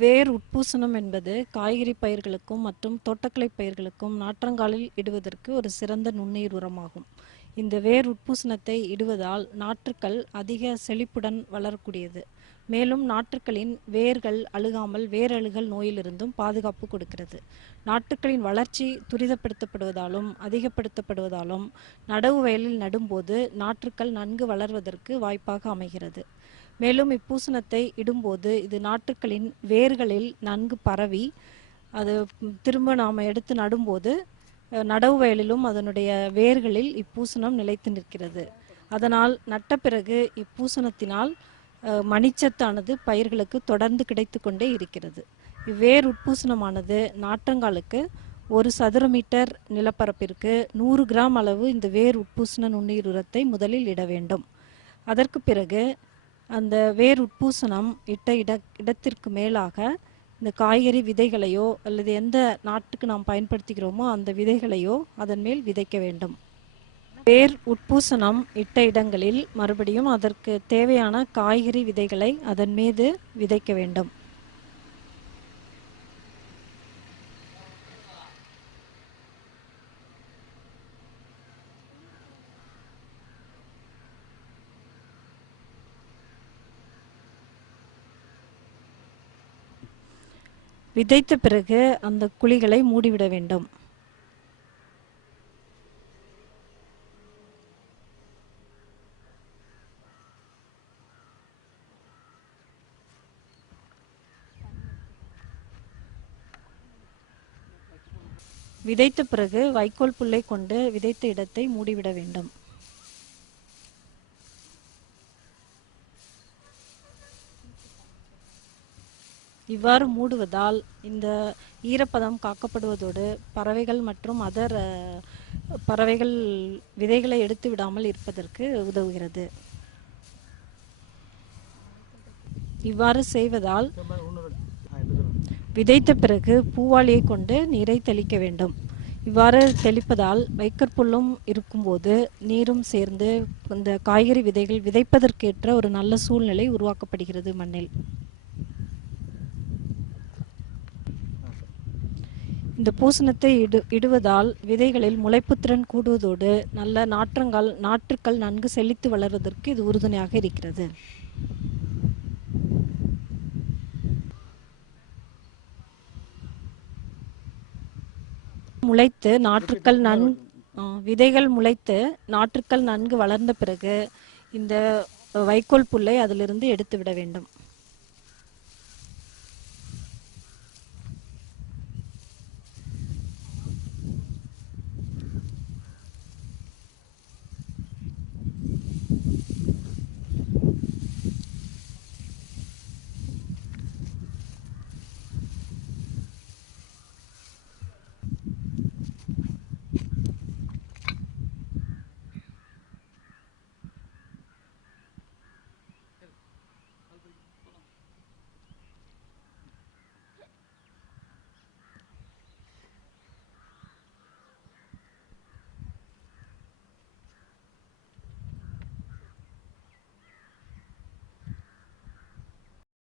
வேர் உட்பூசனம் என்பது காய்கறி பயிர்களுக்கும் மற்றும் தோட்டக்கலை பயிர்களுக்கும் நாற்றங்காலில் இடுவதற்கு ஒரு சிறந்த நுண்ணுயிர் உரமாகும். இந்த வேர் உட்பூசனத்தை இடுவதால் நாற்றுக்கள் அதிக செழிப்புடன் வளரக்கூடியது. மேலும் நாற்றுக்களின் வேர்கள் அழுகாமல் வேரழுகல் நோயிலிருந்தும் பாதுகாப்பு கொடுக்கிறது. நாற்றுக்களின் வளர்ச்சி துரிதப்படுத்தப்படுவதாலும் அதிகப்படுத்தப்படுவதாலும் நடவு வயலில் நடும்போது நாற்றுக்கள் நன்கு வளர்வதற்கு வாய்ப்பாக அமைகிறது. மேலும் இப்பூசனத்தை இடும்போது இது நாற்றுக்களின் வேர்களில் நன்கு பரவி அது திரும்ப நாம் எடுத்து நடும்போது நடவு வயலிலும் அதனுடைய வேர்களில் இப்பூசனம் நிலைத்து நிற்கிறது. அதனால் நட்ட பிறகு இப்பூசனத்தினால் மணிச்சத்தானது பயிர்களுக்கு தொடர்ந்து கிடைத்து கொண்டே இருக்கிறது. இவ்வேர் உட்பூசனமானது நாற்றங்காலுக்கு 1 சதுர மீட்டர் நிலப்பரப்பிற்கு 100 கிராம் அளவு இந்த வேர் உட்பூசன நுண்ணுயிர் உரத்தை முதலில் இட வேண்டும். அதற்கு பிறகு அந்த வேர் உட்பூசனம் இட்ட இடத்திற்கு மேலாக இந்த காய்கறி விதைகளையோ அல்லது எந்த நாட்டுக்கு நாம் பயன்படுத்துகிறோமோ அந்த விதைகளையோ அதன் மேல் விதைக்க வேண்டும். வேர் உட்பூசனம் இட்ட இடங்களில் மறுபடியும் அதற்கு தேவையான காய்கறி விதைகளை அதன் மீது விதைக்க வேண்டும். விதைத்த பிறகு அந்த குழிகளை மூடிவிட வேண்டும். விதைத்த பிறகு வைக்கோல் புல்லை கொண்டு விதைத்த இடத்தை மூடிவிட வேண்டும். இவ்வாறு மூடுவதால் இந்த ஈரப்பதம் காக்கப்படுவதோடு பறவைகள் மற்றும் பறவைகள் விதைகளை எடுத்து விடாமல் இருப்பதற்கு உதவுகிறது. இவ்வாறு செய்வதால் விதைத்த பிறகு பூவாளியை கொண்டு நீரை தெளிக்க வேண்டும். இவ்வாறு தெளிப்பதால் வைக்கற்புல்லும் இருக்கும்போது நீரும் சேர்ந்து இந்த காய்கறி விதைகள் விதைப்பதற்கேற்ற ஒரு நல்ல சூழ்நிலை உருவாக்கப்படுகிறது மண்ணில். இந்த பூசணத்தை இடுவதால் விதைகளில் முளைப்புத்திறன் கூடுவதோடு நல்ல நாற்றுக்கள் நன்கு செழித்து வளர்வதற்கு இது உறுதுணையாக இருக்கிறது. முளைத்து நாற்றுக்கள் விதைகள் முளைத்து நாற்றுக்கள் நன்கு வளர்ந்த பிறகு இந்த வைக்கோல் புல்லை அதிலிருந்து எடுத்து விட வேண்டும்.